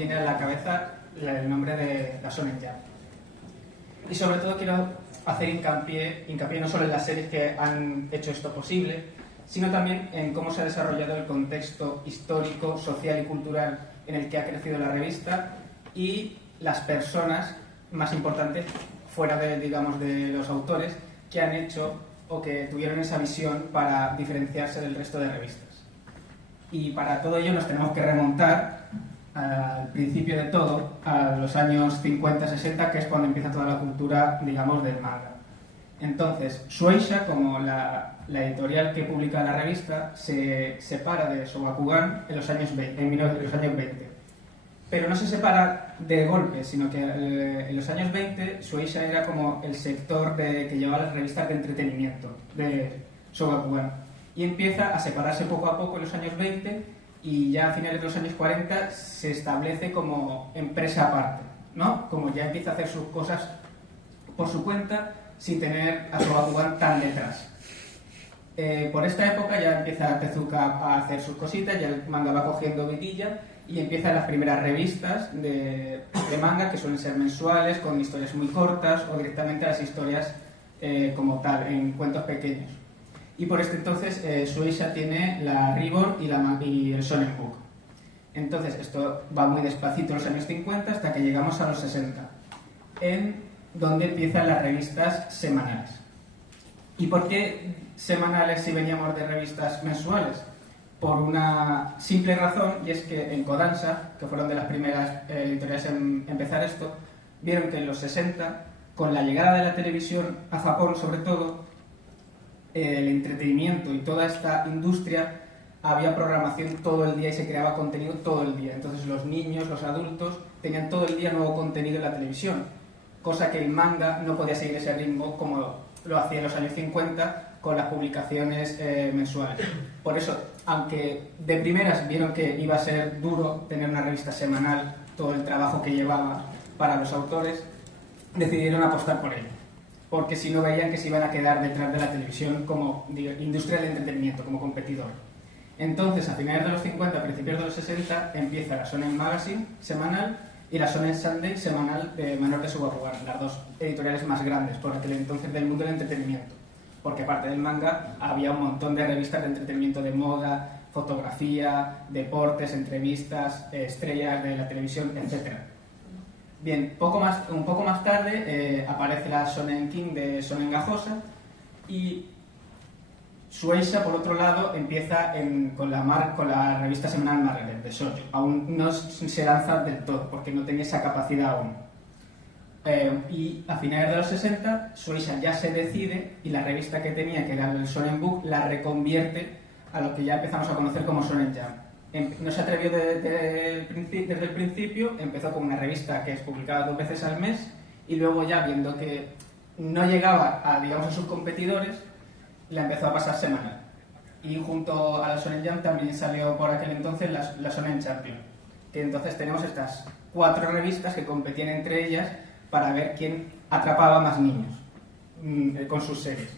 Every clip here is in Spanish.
viene a la cabeza el nombre de la Shonen Jump. Y sobre todo quiero hacer hincapié no solo en las series que han hecho esto posible, sino también en cómo se ha desarrollado el contexto histórico, social y cultural en el que ha crecido la revista y las personas más importantes fuera de, digamos, de los autores que han hecho o que tuvieron esa visión para diferenciarse del resto de revistas. Y para todo ello nos tenemos que remontar al principio de todo, a los años 50-60, que es cuando empieza toda la cultura, digamos, del manga. Entonces, Shueisha, como la editorial que publica la revista, se separa de Shogakukan en los años 20. Pero no se separa de golpe, sino que en los años 20 Shueisha era como el sector que llevaba las revistas de entretenimiento de Shogakukan. Y empieza a separarse poco a poco en los años 20 y ya a finales de los años 40 se establece como empresa aparte, ¿no? Como ya empieza a hacer sus cosas por su cuenta sin tener a Shogakukan tan detrás. Por esta época ya empieza Tezuka a hacer sus cositas, ya el manga va cogiendo vidilla y empiezan las primeras revistas de manga que suelen ser mensuales, con historias muy cortas o directamente las historias como tal, en cuentos pequeños. Y por este entonces Shueisha tiene la Ribbon y el Shonen Book. Entonces esto va muy despacito en los años 50 hasta que llegamos a los 60, en donde empiezan las revistas semanales. ¿Y por qué semanales si veníamos de revistas mensuales? Por una simple razón, y es que en Kodansha, que fueron de las primeras editoriales en empezar esto, vieron que en los 60, con la llegada de la televisión a Japón sobre todo, el entretenimiento y toda esta industria, había programación todo el día y se creaba contenido todo el día. Entonces los niños, los adultos, tenían todo el día nuevo contenido en la televisión, cosa que el manga no podía seguir ese ritmo como lo hacía en los años 50 con las publicaciones mensuales. Por eso, aunque de primeras vieron que iba a ser duro tener una revista semanal, todo el trabajo que llevaba para los autores, decidieron apostar por ello, porque si no veían que se iban a quedar detrás de la televisión como industria del entretenimiento, como competidor. Entonces, a finales de los 50, principios de los 60, empieza la Shonen Magazine semanal y la Shonen Sunday semanal de manos de Shogakukan, las dos editoriales más grandes por aquel entonces del mundo del entretenimiento. Porque aparte del manga había un montón de revistas de entretenimiento de moda, fotografía, deportes, entrevistas, estrellas de la televisión, etc. Bien, un poco más tarde aparece la Shonen King de Shonen Gajosa y Shueisha, por otro lado, empieza con la revista semanal Margaret de Shoujo. Aún no se lanza del todo porque no tenía esa capacidad aún. Y a finales de los 60, Shueisha ya se decide y la revista que tenía, que era el Shonen Book, la reconvierte a lo que ya empezamos a conocer como Shonen Jump. No se atrevió desde el principio, empezó con una revista que es publicada 2 veces al mes y luego ya viendo que no llegaba a sus competidores, la empezó a pasar semanal. Y junto a la Shonen Jump también salió por aquel entonces la Shonen Champion, que entonces tenemos estas 4 revistas que competían entre ellas para ver quién atrapaba más niños con sus series.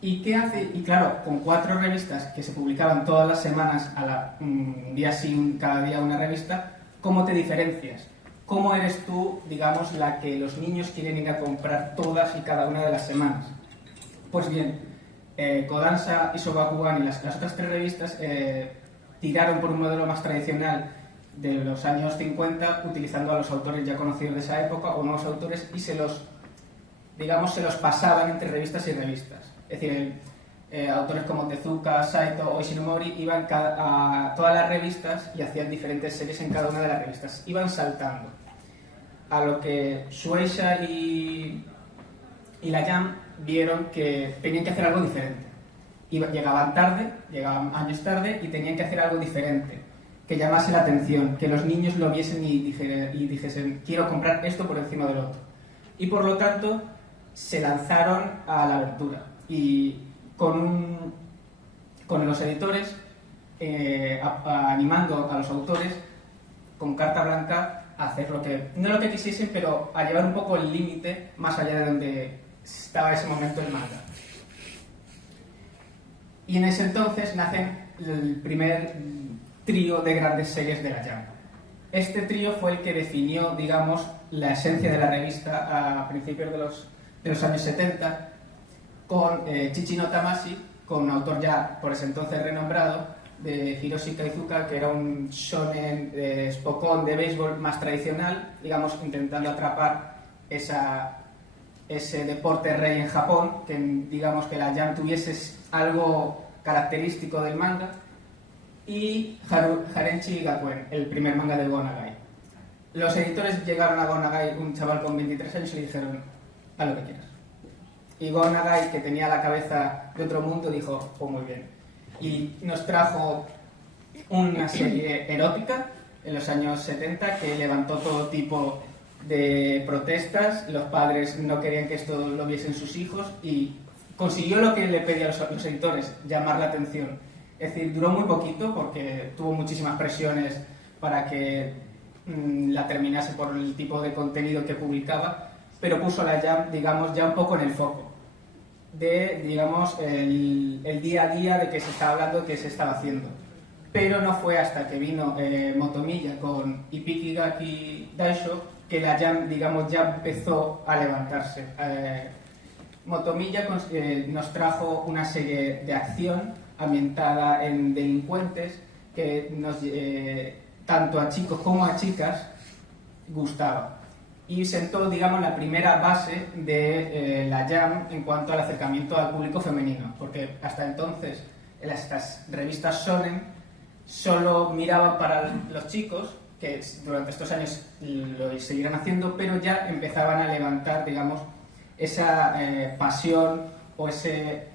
¿Y qué hace? Y claro, con 4 revistas que se publicaban todas las semanas, un día sí, cada día una revista, ¿cómo te diferencias? ¿Cómo eres tú, digamos, la que los niños quieren ir a comprar todas y cada una de las semanas? Pues bien, Kodansha y Shogakukan y las otras 3 revistas tiraron por un modelo más tradicional de los años 50, utilizando a los autores ya conocidos de esa época o nuevos autores y se los pasaban entre revistas y revistas. Es decir, autores como Tezuka, Saito o Ishinomori iban a todas las revistas y hacían diferentes series en cada una de las revistas. Iban saltando. A lo que Shueisha y la Jump vieron que tenían que hacer algo diferente. Llegaban años tarde y tenían que hacer algo diferente, que llamase la atención, que los niños lo viesen y dijesen, quiero comprar esto por encima del otro. Y por lo tanto, se lanzaron a la aventura. Y con los editores, animando a los autores, con carta blanca, a hacer no lo que quisiesen, pero a llevar un poco el límite más allá de donde estaba ese momento el manga. Y en ese entonces nacen el primer trío de grandes series de la Jump. Este trío fue el que definió, digamos, la esencia de la revista a principios de los años 70, con Chichi no Tamashii, con un autor ya por ese entonces renombrado, de Hiroshi Kaizuka, que era un shonen spokon de béisbol más tradicional, digamos, intentando atrapar ese deporte rey en Japón, que digamos que la Jump tuviese algo característico del manga, y Harenchi Gakuen, el primer manga de Go Nagai. Los editores llegaron a Go Nagai, un chaval con 23 años, y le dijeron: haz lo que quieras. Y Go Nagai, que tenía la cabeza de otro mundo, dijo: pues muy bien. Y nos trajo una serie erótica en los años 70 que levantó todo tipo de protestas. Los padres no querían que esto lo viesen sus hijos y consiguió lo que le pedían los editores: llamar la atención. Es decir, duró muy poquito porque tuvo muchísimas presiones para que la terminase por el tipo de contenido que publicaba, pero puso la Jump, digamos, ya un poco en el foco de, digamos, el día a día de que se estaba hablando, que se estaba haciendo. Pero no fue hasta que vino Motomiya con Ipikigaki Daisho que la Jump, digamos, ya empezó a levantarse. Motomiya nos trajo una serie de acción ambientada en delincuentes que tanto a chicos como a chicas gustaba. Y sentó, digamos, la primera base de la Jump en cuanto al acercamiento al público femenino, porque hasta entonces estas revistas shonen solo miraban para los chicos, que durante estos años lo seguirán haciendo, pero ya empezaban a levantar, digamos, esa pasión o ese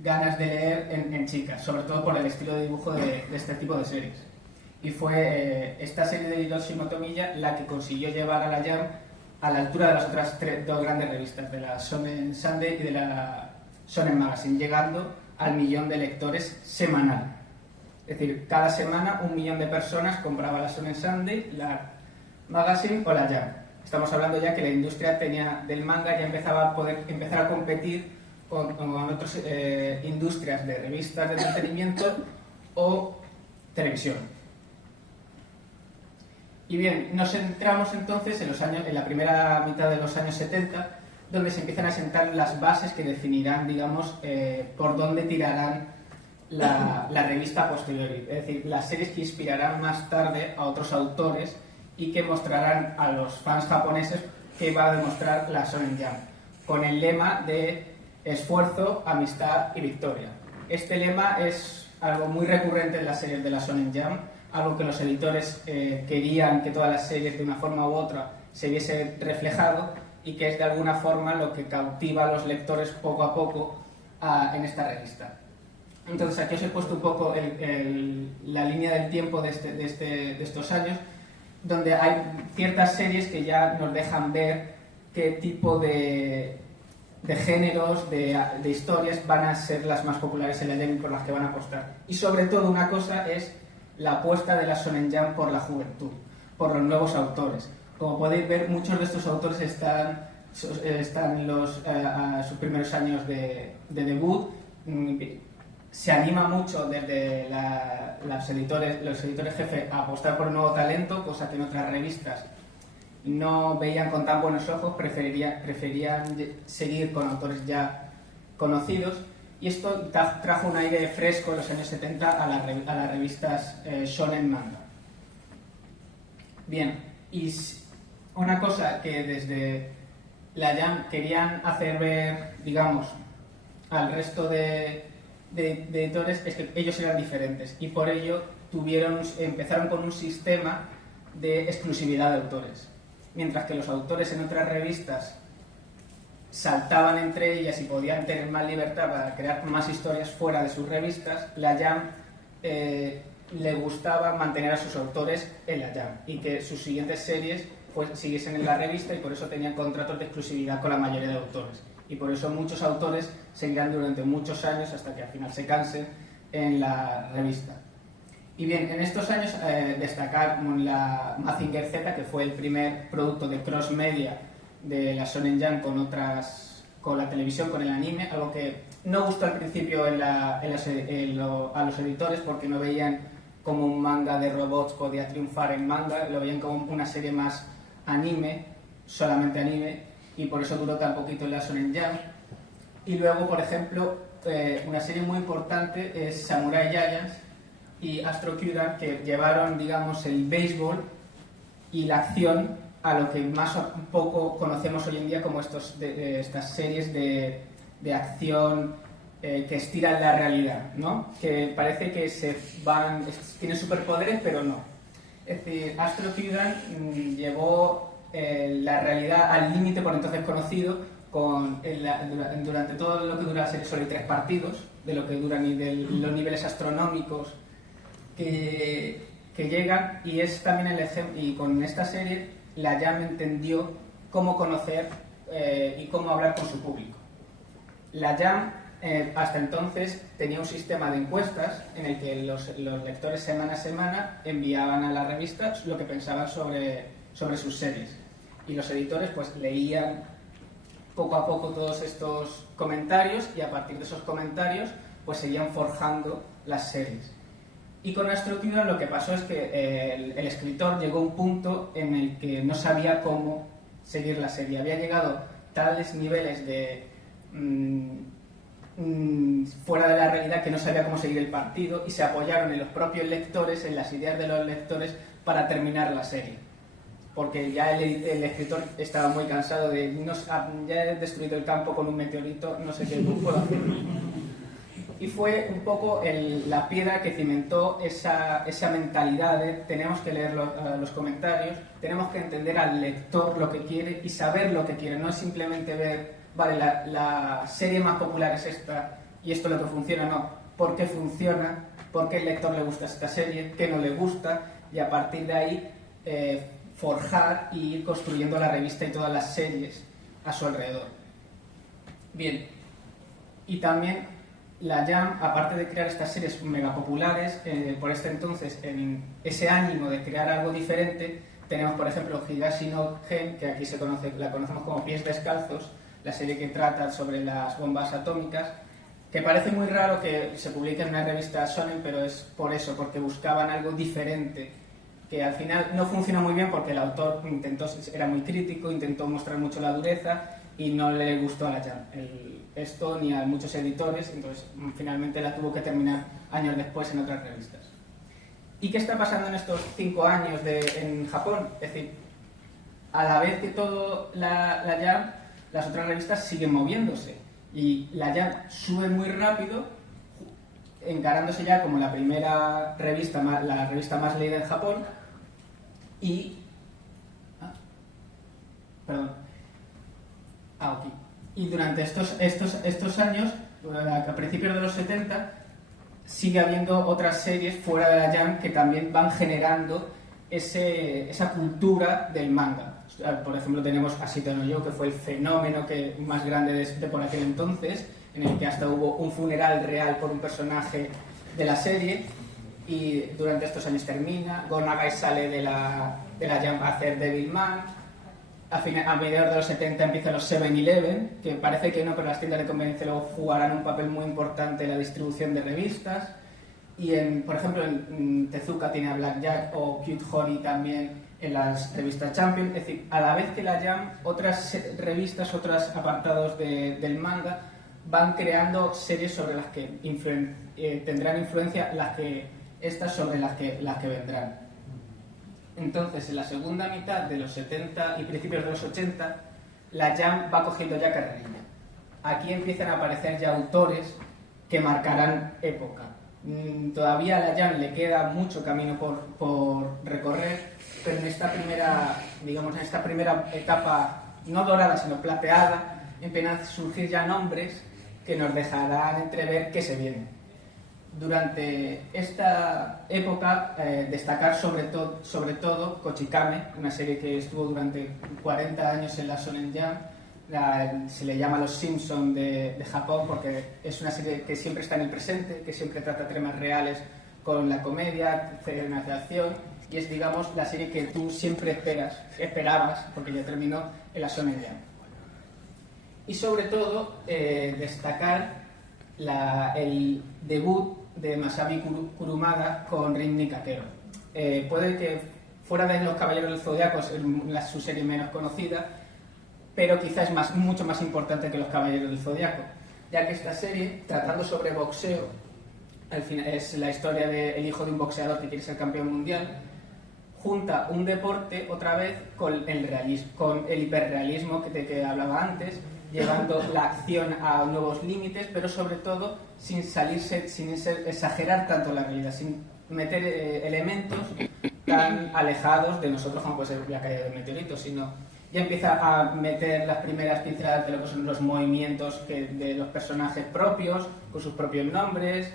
ganas de leer en chicas, sobre todo por el estilo de dibujo de este tipo de series. Y fue esta serie de Hiroshi Motomiya la que consiguió llevar a la Jump a la altura de las otras dos grandes revistas, de la Shonen Sunday y de la Shonen Magazine, llegando al 1 millón de lectores semanal. Es decir, cada semana 1 millón de personas compraba la Shonen Sunday, la Magazine o la Jump. Estamos hablando ya que la industria del manga ya empezaba a poder empezar a competir con otras industrias de revistas de entretenimiento o televisión. Y bien, nos centramos entonces en la primera mitad de los años 70, donde se empiezan a sentar las bases que definirán, digamos, por dónde tirarán la revista posteriori. Es decir, las series que inspirarán más tarde a otros autores y que mostrarán a los fans japoneses que va a demostrar la Shonen Jump, con el lema de esfuerzo, amistad y victoria. Este lema es algo muy recurrente en las series de la Shonen Jump, algo que los editores querían que todas las series de una forma u otra se viese reflejado y que es de alguna forma lo que cautiva a los lectores poco a poco en esta revista. Entonces aquí os he puesto un poco la línea del tiempo de estos años, donde hay ciertas series que ya nos dejan ver qué tipo de géneros, de historias van a ser las más populares en la Jump y por las que van a apostar. Y sobre todo una cosa es la apuesta de la Shonen Jump por la juventud, por los nuevos autores. Como podéis ver, muchos de estos autores están en sus primeros años de debut. Se anima mucho desde los editores jefe a apostar por un nuevo talento, cosa que en otras revistas no veían con tan buenos ojos, preferían seguir con autores ya conocidos. Y esto trajo un aire fresco en los años 70 a las revistas shonen manga. Bien, y una cosa que desde la Jump querían hacer ver, digamos, al resto de editores es que ellos eran diferentes y por ello empezaron con un sistema de exclusividad de autores. Mientras que los autores en otras revistas saltaban entre ellas y podían tener más libertad para crear más historias fuera de sus revistas, la Jump le gustaba mantener a sus autores en la Jump y que sus siguientes series siguiesen en la revista, y por eso tenían contratos de exclusividad con la mayoría de autores. Y por eso muchos autores seguirán durante muchos años hasta que al final se cansen en la revista. Y bien, en estos años destacar la Mazinger Z, que fue el primer producto de cross media de la Shonen Jump con la televisión, con el anime, algo que no gustó al principio a los editores porque no veían como un manga de robots podía triunfar en manga, lo veían como una serie más anime, solamente anime, y por eso duró tan poquito en la Shonen Jump. Y luego, por ejemplo, una serie muy importante es Samurai Giants y Astro Kyuran, que llevaron, digamos, el béisbol y la acción a lo que más o poco conocemos hoy en día como estas series de acción que estiran la realidad, ¿no? Que parece que tienen superpoderes, pero no. Es decir, Astro Kyuran llevó la realidad al límite por entonces conocido, durante todo lo que dura la serie solo hay 3 partidos, de lo que duran y de los niveles astronómicos que llegan, y es también el ejemplo, y con esta serie la Jam entendió cómo conocer y cómo hablar con su público. La Jam hasta entonces tenía un sistema de encuestas en el que los lectores semana a semana enviaban a la revista lo que pensaban sobre sus series, y los editores pues leían poco a poco todos estos comentarios, y a partir de esos comentarios pues seguían forjando las series. Y con Astro Kyuran lo que pasó es que el escritor llegó a un punto en el que no sabía cómo seguir la serie. Había llegado tales niveles de fuera de la realidad que no sabía cómo seguir el partido, y se apoyaron en los propios lectores, en las ideas de los lectores, para terminar la serie. Porque ya el escritor estaba muy cansado de ya he destruido el campo con un meteorito, no sé qué puedo hacer. Y fue un poco la piedra que cimentó esa mentalidad de tenemos que leer los comentarios, tenemos que entender al lector lo que quiere y saber lo que quiere. No es simplemente ver, vale, la serie más popular es esta y esto es lo que funciona, no. ¿Por qué funciona? ¿Por qué al lector le gusta esta serie? ¿Qué no le gusta? Y a partir de ahí forjar y ir construyendo la revista y todas las series a su alrededor. Bien, y también la Jam, aparte de crear estas series mega populares, por este entonces, en ese ánimo de crear algo diferente, tenemos por ejemplo Higashi no Gen, que aquí la conocemos como Pies Descalzos, la serie que trata sobre las bombas atómicas, que parece muy raro que se publique en una revista shonen, pero es por eso, porque buscaban algo diferente, que al final no funciona muy bien porque el autor era muy crítico, intentó mostrar mucho la dureza y no le gustó a la Jam esto ni a muchos editores, entonces finalmente la tuvo que terminar años después en otras revistas. ¿Y qué está pasando en estos 5 años en Japón? Es decir, a la vez que todo la Jam, las otras revistas siguen moviéndose y la Jam sube muy rápido, encarándose ya como la primera revista, la revista más leída en Japón, y durante estos años, a principios de los 70, sigue habiendo otras series fuera de la Jam que también van generando esa cultura del manga. Por ejemplo, tenemos Ashita no Yo, que fue el fenómeno más grande de por aquel entonces, en el que hasta hubo un funeral real por un personaje de la serie, y durante estos años termina. Go Nagai sale de la Jam a hacer Devilman. A mediados de los 70 empiezan los 7-Eleven, que parece que no, pero las tiendas de conveniencia luego jugarán un papel muy importante en la distribución de revistas. Y por ejemplo en Tezuka tiene a Blackjack, o Cute Honey también en las revistas Champion. Es decir, a la vez que la Jam, otras revistas, otros apartados del manga van creando series sobre las que tendrán influencia estas sobre las que vendrán. Entonces, en la segunda mitad de los 70 y principios de los 80, la Jam va cogiendo ya carrerilla. Aquí empiezan a aparecer ya autores que marcarán época. Todavía a la Jam le queda mucho camino por recorrer, pero en esta primera etapa, no dorada, sino plateada, empiezan a surgir ya nombres que nos dejarán entrever qué se viene. Durante esta época, destacar sobre todo Kochikame, una serie que estuvo durante 40 años en la Shonen Jam. Se le llama Los Simpson de Japón porque es una serie que siempre está en el presente, que siempre trata temas reales con la comedia, una acción, y es, digamos, la serie que tú siempre esperabas, porque ya terminó, en la Shonen Jam. Y sobre todo, destacar el debut, de Masabi Kurumada con Rin Nikakero. Puede que fuera de Los Caballeros del Zodiaco es su serie menos conocida, pero quizás es mucho más importante que Los Caballeros del Zodiaco, ya que esta serie, tratando sobre boxeo, al final es la historia del hijo de un boxeador que quiere ser campeón mundial, junta un deporte otra vez con el realismo, con el hiperrealismo de que hablaba antes, llevando la acción a nuevos límites, pero sobre todo sin exagerar tanto la realidad, sin meter elementos tan alejados de nosotros como puede ser la caída de meteoritos, sino ya empieza a meter las primeras pinceladas de lo que son los movimientos de los personajes propios, con sus propios nombres,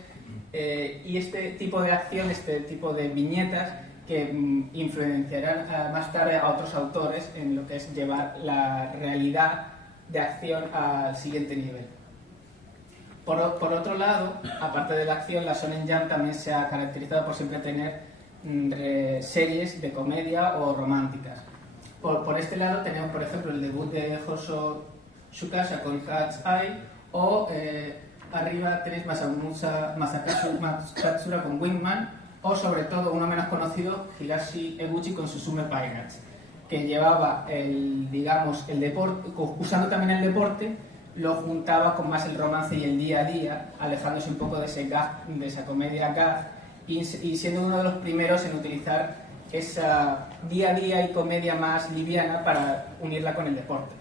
y este tipo de acción, este tipo de viñetas que influenciarán más tarde a otros autores en lo que es llevar la realidad de acción al siguiente nivel. Por otro lado, aparte de la acción, la Shonen Jump también se ha caracterizado por siempre tener series de comedia o románticas. Por este lado tenemos, por ejemplo, el debut de Hoso Shukasha con Cat's Eye, o arriba tenéis Masakazu Katsura con Wingman, o sobre todo uno menos conocido, Higashi Eguchi con Suzume Pirates, que llevaba el deporte, usando también el deporte, lo juntaba con más el romance y el día a día, alejándose un poco de esa comedia gag, y siendo uno de los primeros en utilizar esa día a día y comedia más liviana para unirla con el deporte.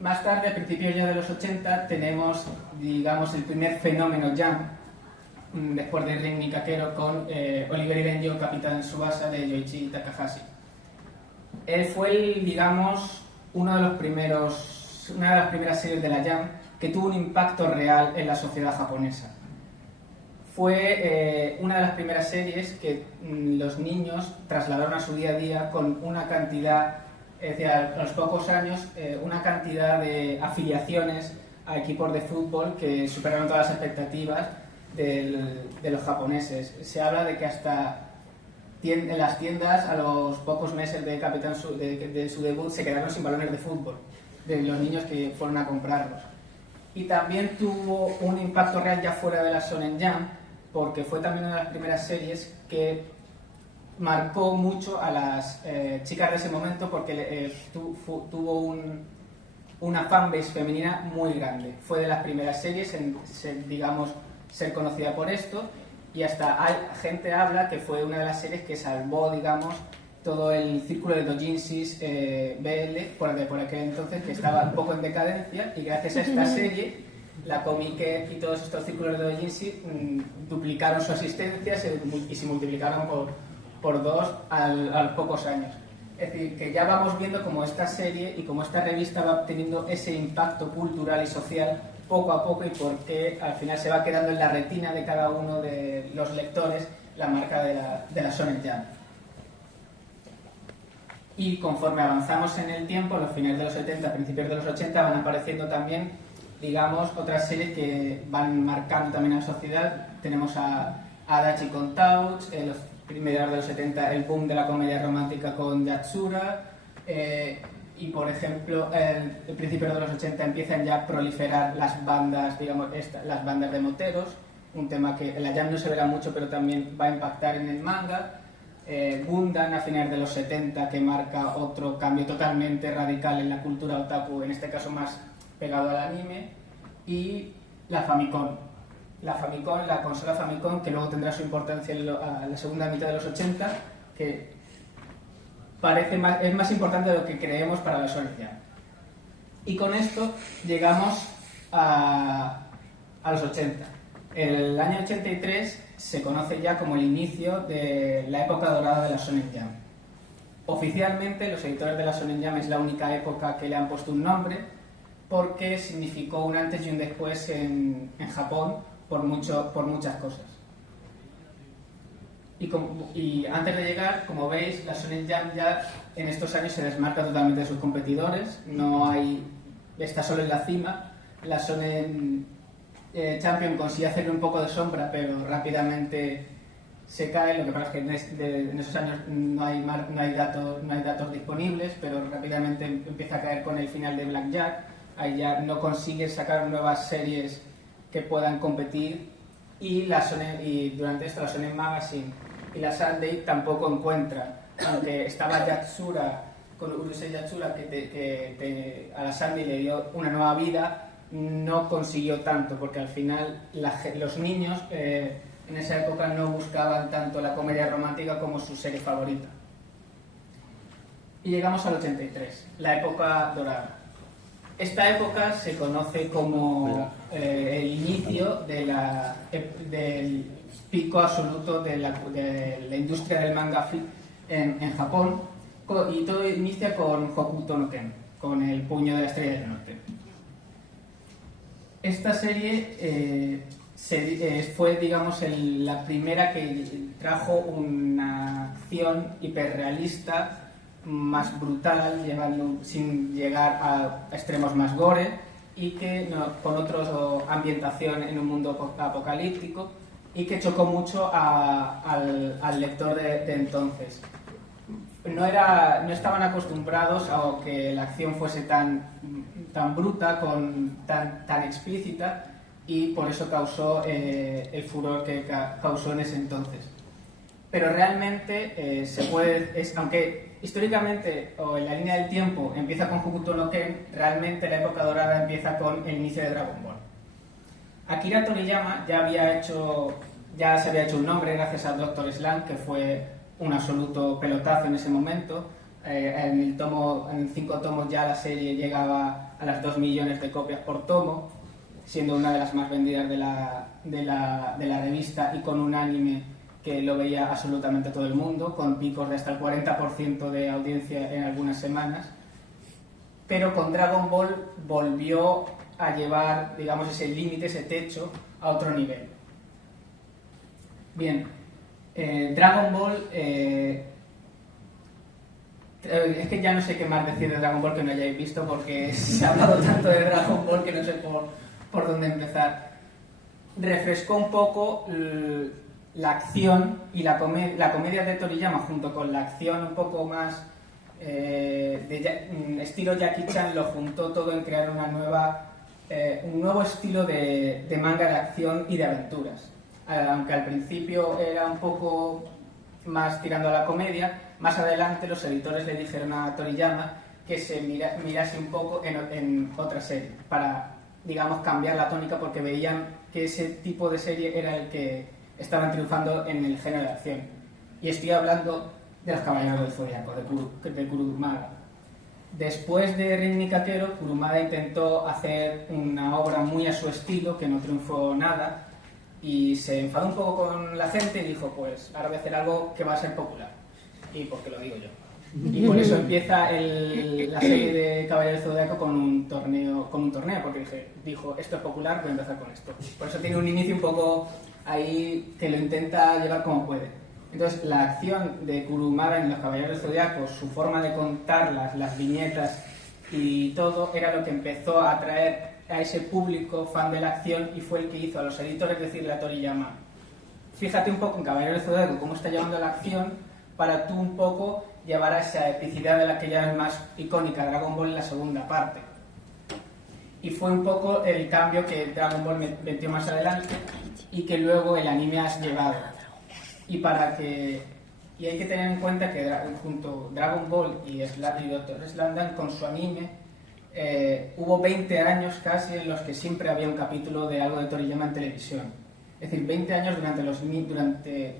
Más tarde, a principios ya de los 80, tenemos, el primer fenómeno Jump, después de Rin Nikakero, con Oliver y Benjo, Capitán Tsubasa, de Yoichi Takahashi. Él fue, una de las primeras series de la Jump que tuvo un impacto real en la sociedad japonesa. Fue una de las primeras series que los niños trasladaron a su día a día con una cantidad, a los pocos años, una cantidad de afiliaciones a equipos de fútbol que superaron todas las expectativas de los japoneses. Se habla de que hasta en las tiendas, a los pocos meses de su debut, se quedaron sin balones de fútbol, de los niños que fueron a comprarlos. Y también tuvo un impacto real ya fuera de la Shonen Jump, porque fue también una de las primeras series que marcó mucho a las chicas de ese momento, porque tuvo una fanbase femenina muy grande. Fue de las primeras series en ser conocida por esto, y hasta gente habla que fue una de las series que salvó, todo el círculo de doujinshis BL por aquel entonces, que estaba un poco en decadencia, y gracias a esta serie la Comiket y todos estos círculos de doujinshi duplicaron su asistencia y se multiplicaron por dos a los pocos años. Es decir, que ya vamos viendo cómo esta serie y cómo esta revista va teniendo ese impacto cultural y social poco a poco, y porque al final se va quedando en la retina de cada uno de los lectores la marca de la Shonen Jump. Y conforme avanzamos en el tiempo, a los finales de los 70, principios de los 80, van apareciendo también, otras series que van marcando también a la sociedad. Tenemos a Adachi con Touch, en los primeros de los 70 el boom de la comedia romántica con Yatsura, y por ejemplo, el principio de los 80 empiezan ya a proliferar las bandas, las bandas de moteros, un tema que en la Jump no se verá mucho, pero también va a impactar en el manga. Gundam a finales de los 70, que marca otro cambio totalmente radical en la cultura otaku, en este caso más pegado al anime. Y la Famicom, la consola Famicom, que luego tendrá su importancia en la segunda mitad de los 80, que es más importante de lo que creemos para la Shonen Jump. Y con esto llegamos a los 80. El año 83 se conoce ya como el inicio de la época dorada de la Shonen Jump. Oficialmente, los editores de la Shonen Jump es la única época que le han puesto un nombre, porque significó un antes y un después en Japón por muchas cosas. Y antes de llegar, como veis, la Shonen Jump ya en estos años se desmarca totalmente de sus competidores. Está solo en la cima. La Shonen Champion consigue hacerle un poco de sombra, pero rápidamente se cae. Lo que pasa es que en esos años no hay datos disponibles, pero rápidamente empieza a caer con el final de Blackjack. Ahí ya no consigue sacar nuevas series que puedan competir, y durante esto la Shonen Magazine y la Sunday tampoco encuentran, aunque estaba Yatsura, con Urusei Yatsura, que a la Sunday le dio una nueva vida, no consiguió tanto, porque al final los niños en esa época no buscaban tanto la comedia romántica como su serie favorita. Y llegamos al 83, la época dorada. Esta época se conoce como el inicio del pico absoluto de la industria del manga en Japón, y todo inicia con Hokuto no Ken, con el puño de la estrella del norte. Esta serie fue, digamos, la primera que trajo una acción hiperrealista más brutal, sin llegar a extremos más gore, y que con otra ambientación en un mundo apocalíptico, y que chocó mucho al lector de entonces. No estaban acostumbrados a que la acción fuese tan bruta, tan explícita, y por eso causó el furor que causó en ese entonces. Pero realmente aunque históricamente o en la línea del tiempo empieza con Hokuto no Ken, realmente la época dorada empieza con el inicio de Dragon Ball. Akira Toriyama ya se había hecho un nombre gracias a Dr. Slump, que fue un absoluto pelotazo en ese momento. En 5 tomos ya la serie llegaba a las 2 millones de copias por tomo, siendo una de las más vendidas de la revista, y con un anime que lo veía absolutamente todo el mundo, con picos de hasta el 40% de audiencia en algunas semanas. Pero con Dragon Ball volvió a llevar, digamos, ese límite, ese techo, a otro nivel. Bien, Dragon Ball... es que ya no sé qué más decir de Dragon Ball que no hayáis visto, porque se ha hablado tanto de Dragon Ball que no sé por dónde empezar. Refrescó un poco la acción y la comedia de Toriyama, junto con la acción un poco más estilo Jackie Chan, lo juntó todo en crear un nuevo estilo de manga de acción y de aventuras. Aunque al principio era un poco más tirando a la comedia, más adelante los editores le dijeron a Toriyama que se mirase un poco en otra serie, para, digamos, cambiar la tónica, porque veían que ese tipo de serie era el que estaban triunfando en el género de acción. Y estoy hablando de Los Caballeros del Zodiaco, de Kurumada. Después de Rin Nikatero, Kurumada intentó hacer una obra muy a su estilo, que no triunfó nada, y se enfadó un poco con la gente y dijo, pues ahora voy a hacer algo que va a ser popular. Y porque lo digo yo. Y por eso empieza la serie de Caballeros del Zodiaco con un torneo, porque dijo, esto es popular, voy a empezar con esto. Por eso tiene un inicio un poco ahí que lo intenta llevar como puede. Entonces, la acción de Kurumada en Los Caballeros del Zodiaco, su forma de contarlas, las viñetas y todo, era lo que empezó a atraer a ese público fan de la acción, y fue el que hizo a los editores decirle a Toriyama, fíjate un poco en Caballeros del Zodiaco cómo está llevando la acción, para tú un poco llevar a esa epicidad de la que ya es más icónica Dragon Ball en la segunda parte. Y fue un poco el cambio que Dragon Ball metió más adelante y que luego el anime has llevado. Y hay que tener en cuenta que junto Dragon Ball y Dr. Slumdog, con su anime, hubo 20 años casi en los que siempre había un capítulo de algo de Toriyama en televisión. Es decir, 20 años durante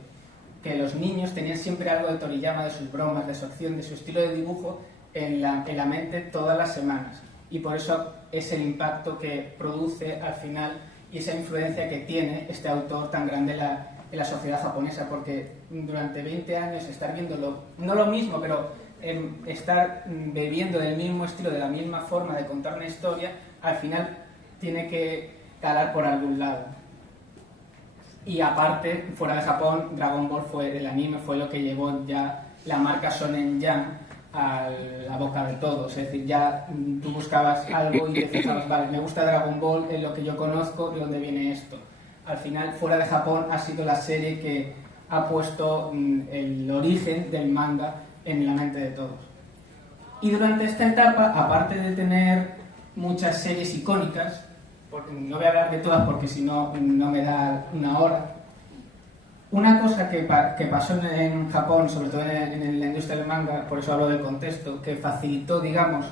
que los niños tenían siempre algo de Toriyama, de sus bromas, de su acción, de su estilo de dibujo en la mente todas las semanas. Y por eso es el impacto que produce al final y esa influencia que tiene este autor tan grande en la sociedad japonesa, porque durante 20 años estar viendo no lo mismo, pero estar bebiendo del mismo estilo, de la misma forma de contar una historia, al final tiene que calar por algún lado. Y aparte, fuera de Japón, Dragon Ball el anime fue lo que llevó ya la marca Shonen Jump a la boca de todos. Es decir, ya tú buscabas algo y te fijabas, vale, me gusta Dragon Ball, es lo que yo conozco, ¿de dónde viene esto? Al final, fuera de Japón, ha sido la serie que ha puesto el origen del manga en la mente de todos. Y durante esta etapa, aparte de tener muchas series icónicas, no voy a hablar de todas porque si no, no me da una hora. Una cosa que pasó en Japón, sobre todo en la industria del manga, por eso hablo del contexto, que facilitó, digamos,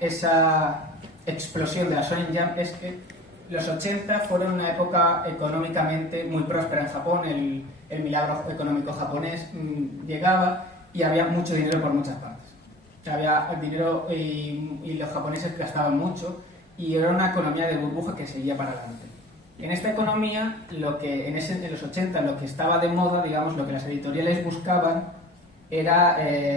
esa explosión de la Shonen Jump, es que los 80 fueron una época económicamente muy próspera en Japón. El milagro económico japonés llegaba y había mucho dinero por muchas partes. Había dinero y los japoneses gastaban mucho y era una economía de burbuja que seguía para adelante. En esta economía, en los 80, lo que estaba de moda, digamos, lo que las editoriales buscaban era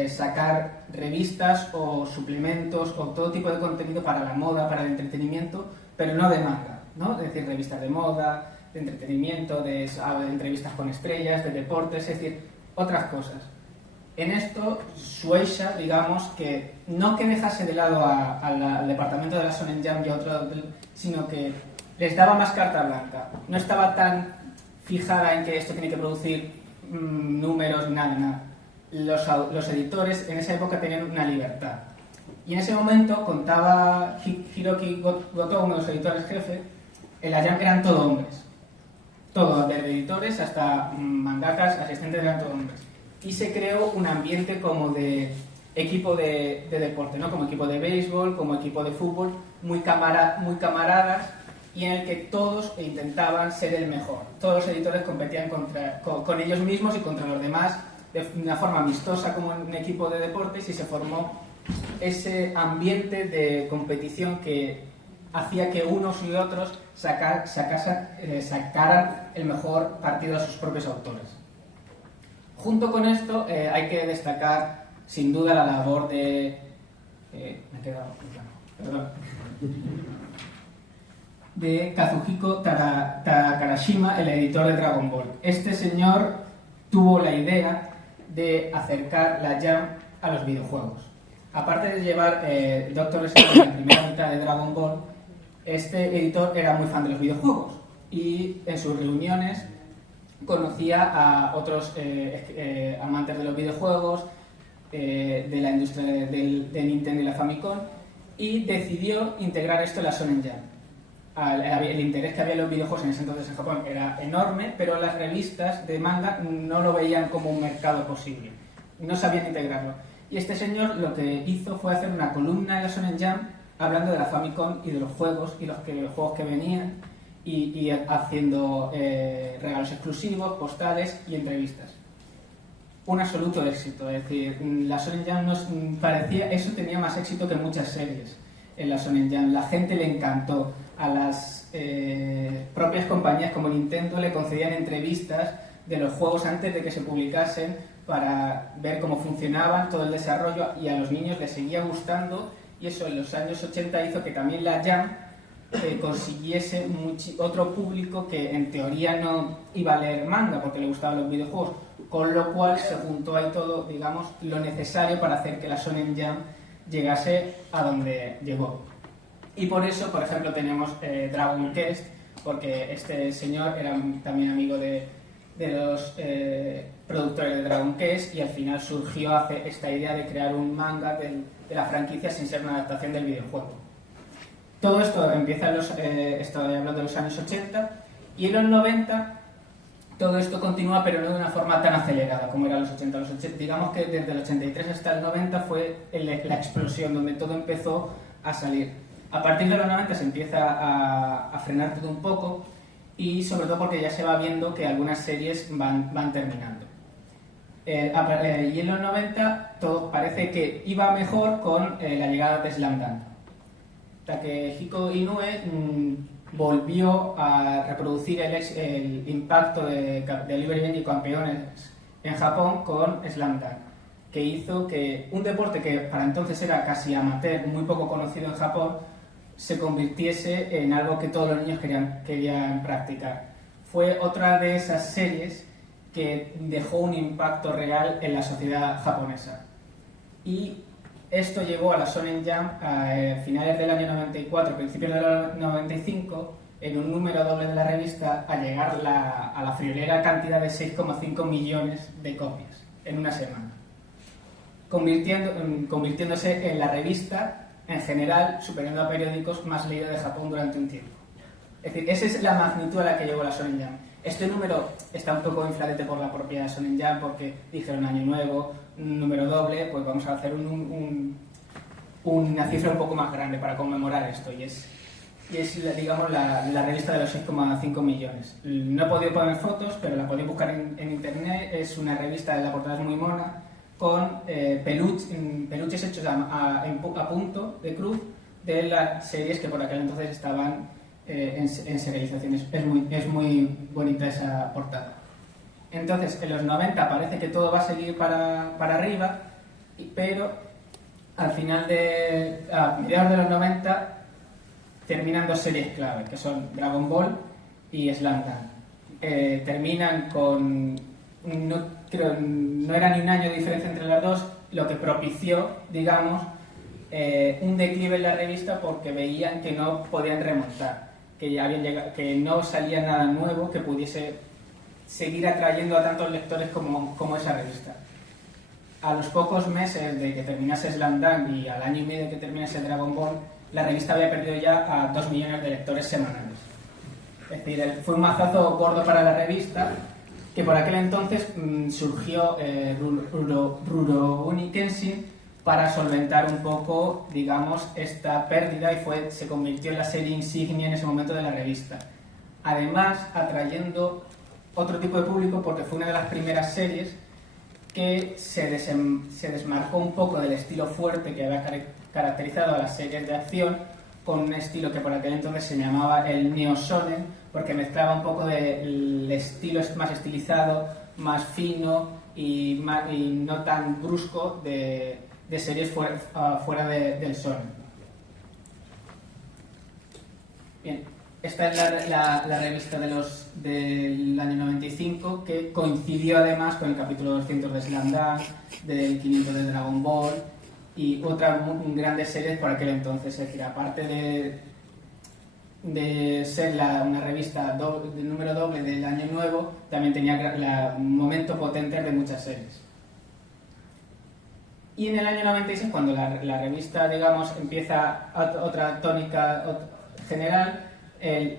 sacar revistas o suplementos o todo tipo de contenido para la moda, para el entretenimiento, pero no de manga, ¿no? Es decir, revistas de moda, de entretenimiento, de entrevistas con estrellas, de deportes, es decir, otras cosas. En esto, Shueisha, digamos, que no que dejase de lado al departamento de la Shonen Jump y a otro, sino que les daba más carta blanca. No estaba tan fijada en que esto tiene que producir números, nada. Los editores en esa época tenían una libertad. Y en ese momento contaba Hiroki Goto, uno de los editores jefe, en la Jump eran todo hombres. Todo, desde editores hasta mangakas, asistentes, eran todo hombres. Y se creó un ambiente como de equipo de deporte, ¿no? Como equipo de béisbol, como equipo de fútbol, muy camaradas, y en el que todos intentaban ser el mejor. Todos los editores competían con ellos mismos y contra los demás de una forma amistosa como un equipo de deportes, y se formó ese ambiente de competición que hacía que unos y otros sacaran el mejor partido a sus propios autores. Junto con esto hay que destacar sin duda la labor de... de Kazuhiko Takarashima, el editor de Dragon Ball. Este señor tuvo la idea de acercar la Jump a los videojuegos. Aparte de llevar Dr. Slump en la primera mitad de Dragon Ball, este editor era muy fan de los videojuegos y en sus reuniones conocía a otros amantes de los videojuegos, de la industria de Nintendo y la Famicom, y decidió integrar esto en la Shonen Jump. El interés que había en los videojuegos en ese entonces en Japón era enorme, pero las revistas de manga no lo veían como un mercado posible, no sabían integrarlo. Y este señor lo que hizo fue hacer una columna en la Shonen Jump hablando de la Famicom y de los juegos y los juegos que venían, y haciendo regalos exclusivos, postales y entrevistas. Un absoluto éxito, es decir, la Shonen Jump nos parecía, eso tenía más éxito que muchas series en la Shonen Jump. La gente le encantó. A las propias compañías como Nintendo le concedían entrevistas de los juegos antes de que se publicasen para ver cómo funcionaban, todo el desarrollo, y a los niños les seguía gustando, y eso en los años 80 hizo que también la Jump consiguiese otro público que en teoría no iba a leer manga porque le gustaban los videojuegos, con lo cual se juntó ahí todo, digamos, lo necesario para hacer que la Shonen Jump llegase a donde llegó. Y por eso, por ejemplo, tenemos Dragon Quest, porque este señor era también amigo de los productores de Dragon Quest, y al final surgió esta idea de crear un manga de la franquicia sin ser una adaptación del videojuego. Todo esto empieza estoy hablando de los años 80, y en los 90 todo esto continúa, pero no de una forma tan acelerada como era los 80. Digamos que desde el 83 hasta el 90 fue la explosión, donde todo empezó a salir. A partir de los 90 se empieza a frenar todo un poco, y sobre todo porque ya se va viendo que algunas series van terminando. Y en los 90 todo parece que iba mejor con la llegada de Slam Dunk. Takehiko Inoue volvió a reproducir el impacto de Libre y Campeones en Japón con Slam Dunk, que hizo que un deporte que para entonces era casi amateur, muy poco conocido en Japón, se convirtiese en algo que todos los niños querían practicar. Fue otra de esas series que dejó un impacto real en la sociedad japonesa. Y esto llevó a la Shonen Jump a finales del año 94, principios del 95, en un número doble de la revista, a llegar a la friolera cantidad de 6,5 millones de copias en una semana, convirtiéndose en la revista en general, superando a periódicos, más leída de Japón durante un tiempo. Es decir, esa es la magnitud a la que llegó la Shonen Jump. Este número está un poco infladete por la propia Shonen Jump, porque dijeron año nuevo, un número doble, pues vamos a hacer una cifra un poco más grande para conmemorar esto, y es digamos, la revista de los 6,5 millones. No he podido poner fotos, pero la podéis buscar en internet. Es una revista, la portada es muy mona, con peluches hechos a punto de cruz de las series que por aquel entonces estaban en serializaciones. Es muy bonita esa portada. Entonces, en los 90 parece que todo va a seguir para arriba, pero al final a mediados de los 90 terminan dos series clave, que son Dragon Ball y Slam Dunk. Terminan con... No era ni un año de diferencia entre las dos, lo que propició, digamos, un declive en la revista porque veían que no podían remontar, que ya habían llegado, que no salía nada nuevo que pudiese seguir atrayendo a tantos lectores como esa revista. A los pocos meses de que terminase Slam Dunk y al año y medio de que terminase Dragon Ball, la revista había perdido ya a 2 millones de lectores semanales. Es decir, fue un mazazo gordo para la revista, que por aquel entonces surgió Rurouni Kenshin para solventar un poco, digamos, esta pérdida, y se convirtió en la serie insignia en ese momento de la revista. Además, atrayendo otro tipo de público, porque fue una de las primeras series que se desmarcó un poco del estilo fuerte que había caracterizado a las series de acción, con un estilo que por aquel entonces se llamaba el Neo Shonen, porque mezclaba un poco del estilo más estilizado, más fino y no tan brusco de series fuera del shonen. Bien, esta es la revista del año 95, que coincidió además con el capítulo 200 de Slam Dunk, del 500 de Dragon Ball y otras grandes series por aquel entonces. Es decir, aparte de ser una revista de número doble del año nuevo, también tenía un momento potente de muchas series. Y en el año 96, cuando la revista, digamos, empieza otra tónica general, el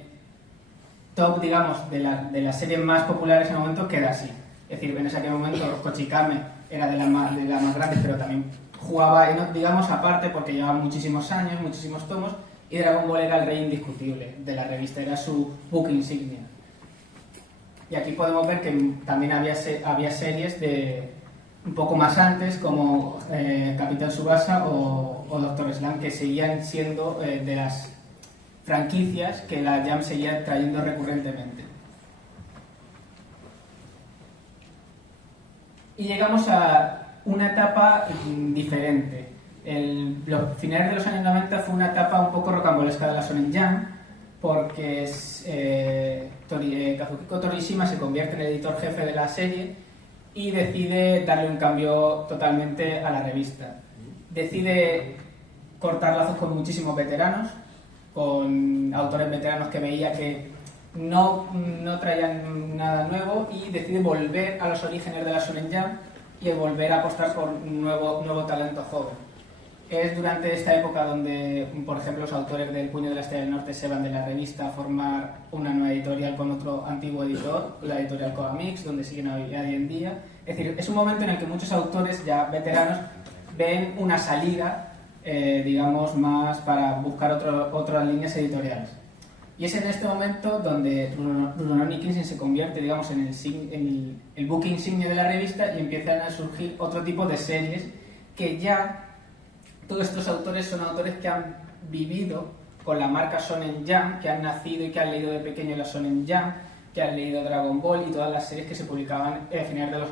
top, digamos, de las series más populares en el momento queda así. Es decir, en ese momento Kochikame era de las más grandes, pero también jugaba, digamos, aparte, porque llevaba muchísimos años, muchísimos tomos, y Dragon Ball era el rey indiscutible de la revista, era su book insignia. Y aquí podemos ver que también había series de un poco más antes, como Capitán Tsubasa o Dr. Slump, que seguían siendo de las franquicias que la Jump seguía trayendo recurrentemente. Y llegamos a una etapa diferente. Los finales de los años 90 fue una etapa un poco rocambolesca de la Shonen Jump, porque Kazuhiko Torishima se convierte en el editor jefe de la serie y decide darle un cambio totalmente a la revista. Decide cortar lazos con muchísimos veteranos, con autores veteranos que veía que no traían nada nuevo, y decide volver a los orígenes de la Shonen Jump y volver a apostar por un nuevo talento joven. Es durante esta época donde, por ejemplo, los autores del Puño de la Estrella del Norte se van de la revista a formar una nueva editorial con otro antiguo editor, la editorial Coamix, donde siguen hoy en día. Es decir, es un momento en el que muchos autores ya veteranos ven una salida, digamos, más para buscar otras líneas editoriales. Y es en este momento donde Rurouni Kenshin se convierte, digamos, en el book insignia de la revista, y empiezan a surgir otro tipo de series que ya... Todos estos autores son autores que han vivido con la marca Shonen Jump, que han nacido y que han leído de pequeño la Shonen Jump, que han leído Dragon Ball y todas las series que se publicaban a finales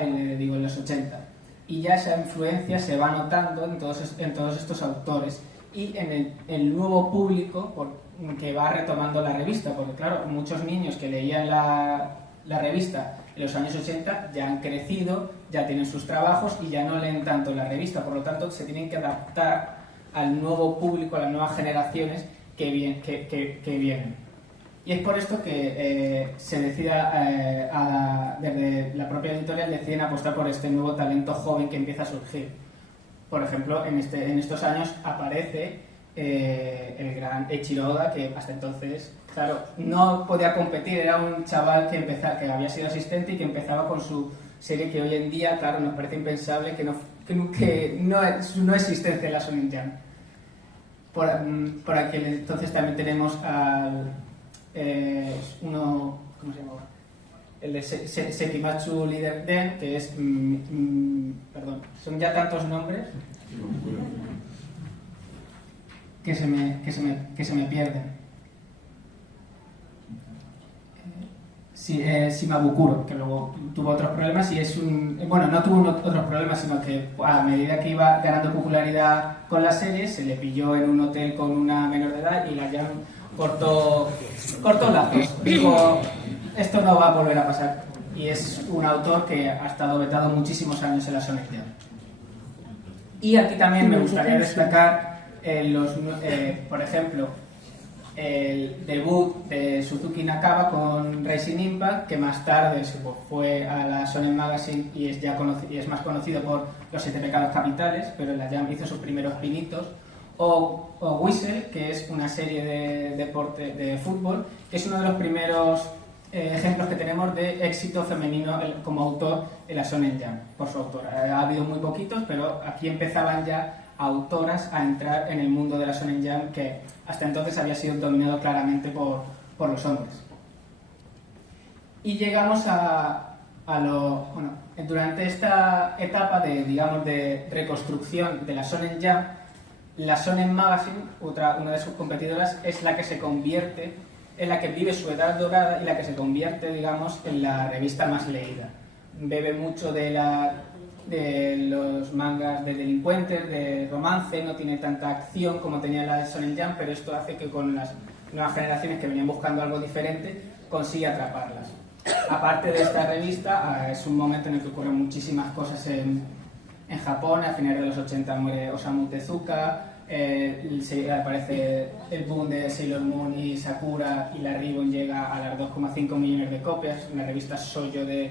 en los 80. Y ya esa influencia se va notando en todos estos autores y en el nuevo público que va retomando la revista, porque claro, muchos niños que leían la revista en los años 80 ya han crecido, ya tienen sus trabajos y ya no leen tanto la revista, por lo tanto se tienen que adaptar al nuevo público, a las nuevas generaciones que vienen. Y es por esto que se decida, desde la propia editorial deciden apostar por este nuevo talento joven que empieza a surgir. Por ejemplo, en estos años aparece el gran Eiichiro Oda, que hasta entonces claro, no podía competir, era un chaval que había sido asistente y que empezaba con su serie que hoy en día, claro, nos parece impensable que no existe en la Shonen Jump. Por aquel entonces también tenemos al ¿cómo se llamaba? El de Sekimatsu Leader Den, que es perdón, son ya tantos nombres que se me pierden. Sí, Shimabukuro, que luego tuvo otros problemas y no tuvo otros problemas, sino que a medida que iba ganando popularidad con la serie, se le pilló en un hotel con una menor de edad y la Jump cortó lazos. Dijo, esto no va a volver a pasar. Y es un autor que ha estado vetado muchísimos años en la Shonen Jump. Y aquí también me gustaría destacar por ejemplo, el debut de Suzuki Nakaba con Rising Impact, que más tarde fue a la Shonen Magazine y es más conocido por Los 7 pecados capitales, pero en la Jump hizo sus primeros pinitos. O Whistle, que es una serie de deporte de fútbol, que es uno de los primeros ejemplos que tenemos de éxito femenino como autor en la Shonen Jump, por su autora. Ha habido muy poquitos, pero aquí empezaban ya autoras a entrar en el mundo de la Shonen Jump, que hasta entonces había sido dominado claramente por los hombres. Y llegamos durante esta etapa de reconstrucción de la Shonen Jump, la Shonen Magazine, una de sus competidoras, es la que se convierte, en la que vive su edad dorada y la que se convierte, digamos, en la revista más leída. Bebe mucho de los mangas de delincuentes, de romance, no tiene tanta acción como tenía la de Shonen Jump, pero esto hace que con las nuevas generaciones que venían buscando algo diferente, consiga atraparlas. Aparte de esta revista, es un momento en el que ocurren muchísimas cosas en Japón. A finales de los 80 muere Osamu Tezuka, aparece el boom de Sailor Moon y Sakura, y la Ribbon llega a las 2,5 millones de copias, una revista shoujo de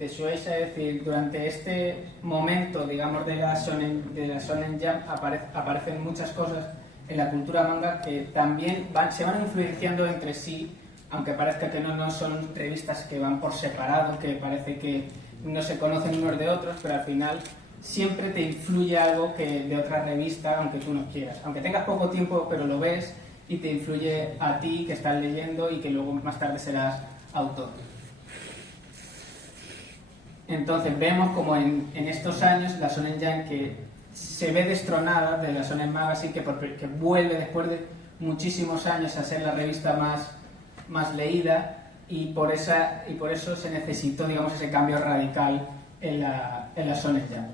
Shueisha. Es decir, durante este momento, digamos, de la Shonen Jump aparecen muchas cosas en la cultura manga que también se van influenciando entre sí, aunque parezca que no son revistas que van por separado, que parece que no se conocen unos de otros, pero al final siempre te influye algo de otra revista, aunque tú no quieras. Aunque tengas poco tiempo, pero lo ves y te influye a ti, que estás leyendo y que luego más tarde serás autor. Entonces vemos como en estos años la Shonen Jump, que se ve destronada de la Shonen Magazine, que vuelve después de muchísimos años a ser la revista más leída, y por eso se necesitó, digamos, ese cambio radical en la Shonen Jump.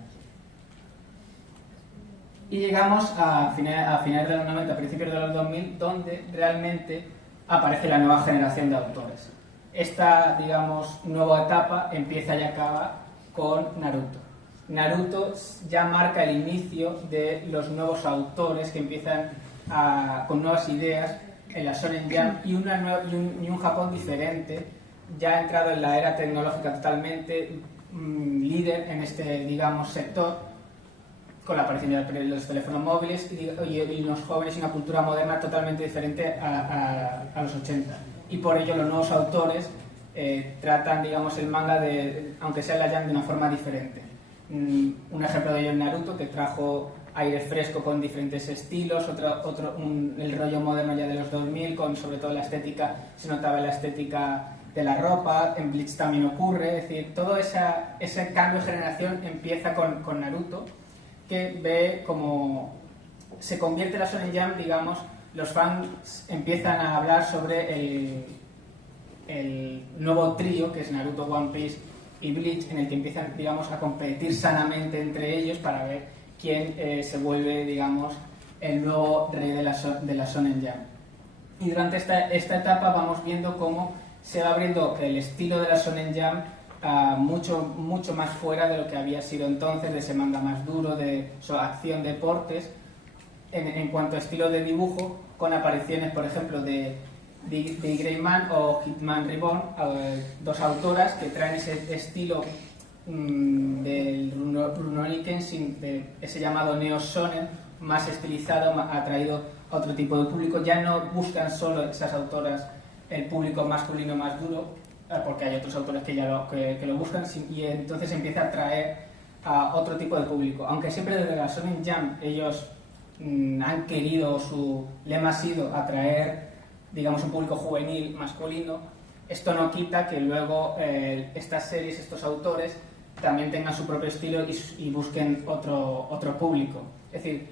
Y llegamos a finales de los 90, principios de los 2000, donde realmente aparece la nueva generación de autores. Esta, digamos, nueva etapa empieza y acaba con Naruto. Naruto ya marca el inicio de los nuevos autores que empiezan con nuevas ideas en la Shonen Jump y un Japón diferente, ya entrado en la era tecnológica totalmente, líder en este, digamos, sector, con la aparición de los teléfonos móviles y los jóvenes, y una cultura moderna totalmente diferente a los 80. Y por ello los nuevos autores tratan, digamos, el manga, aunque sea la Jump, de una forma diferente. Un ejemplo de ello es Naruto, que trajo aire fresco con diferentes estilos, el rollo moderno ya de los 2000, con sobre todo la estética, se notaba la estética de la ropa. En Bleach también ocurre, es decir, todo ese cambio de generación empieza con Naruto, que ve como se convierte la Shonen Jump, digamos, los fans empiezan a hablar sobre el nuevo trío que es Naruto, One Piece y Bleach, en el que empiezan, digamos, a competir sanamente entre ellos para ver quién se vuelve, digamos, el nuevo rey de la Shonen Jump. Y durante esta etapa vamos viendo cómo se va abriendo el estilo de la Shonen Jump mucho más fuera de lo que había sido entonces, de ese manga más duro, de acción, deportes, en cuanto a estilo de dibujo, con apariciones, por ejemplo, de Greyman o Hitman Reborn, dos autoras que traen ese estilo del Rurouni Kenshin, de ese llamado Neo Shonen, más estilizado, ha traído otro tipo de público. Ya no buscan solo esas autoras el público masculino más duro, porque hay otros autores que ya que lo buscan, y entonces empieza a atraer a otro tipo de público. Aunque siempre desde la Shonen Jump ellos han querido, su lema ha sido atraer, digamos, un público juvenil masculino, esto no quita que luego estas series, estos autores, también tengan su propio estilo y busquen otro público. Es decir,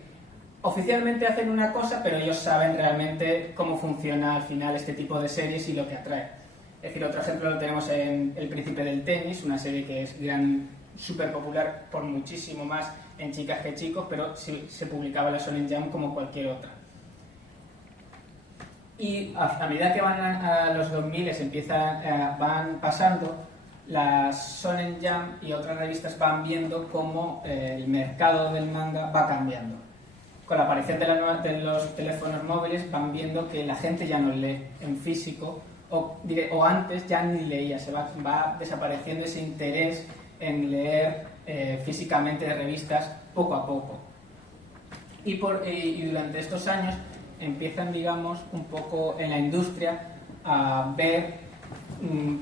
oficialmente hacen una cosa, pero ellos saben realmente cómo funciona al final este tipo de series y lo que atrae. Es decir, otro ejemplo lo tenemos en El Príncipe del Tenis, una serie que es súper popular por muchísimo más en chicas que chicos, pero se publicaba en la Shonen Jump como cualquier otra. Y a medida que van a los 2000 van pasando, las Shonen Jump y otras revistas van viendo cómo el mercado del manga va cambiando. Con la aparición de los teléfonos móviles van viendo que la gente ya no lee en físico, o antes ya ni leía, va desapareciendo ese interés en leer físicamente de revistas poco a poco. Y durante estos años empiezan, digamos, un poco en la industria a ver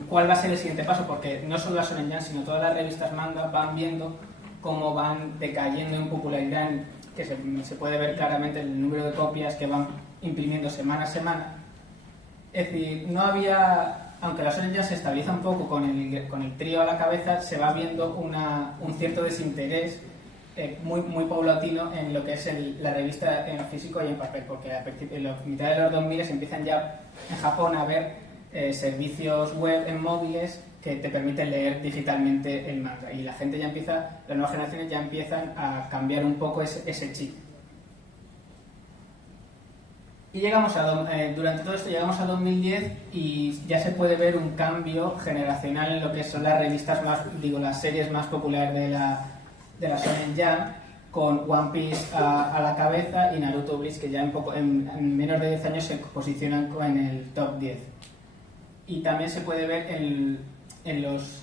cuál va a ser el siguiente paso, porque no solo la Shonen Jump, sino todas las revistas manga van viendo cómo van decayendo en popularidad, que se puede ver claramente el número de copias que van imprimiendo semana a semana. Es decir, no había, aunque la Shonen Jump se estabiliza un poco con el trío a la cabeza, se va viendo un cierto desinterés muy paulatino en lo que es la revista en físico y en papel, porque en la mitad de los 2000 se empiezan ya en Japón a ver servicios web en móviles que te permiten leer digitalmente el manga, y las nuevas generaciones ya empiezan a cambiar un poco ese chip. Y durante todo esto llegamos a 2010 y ya se puede ver un cambio generacional en lo que son las revistas las series más populares de la Shonen Jump, con One Piece a la cabeza y Naruto Bleach, que ya en menos de 10 años se posicionan en el top 10. Y también se puede ver en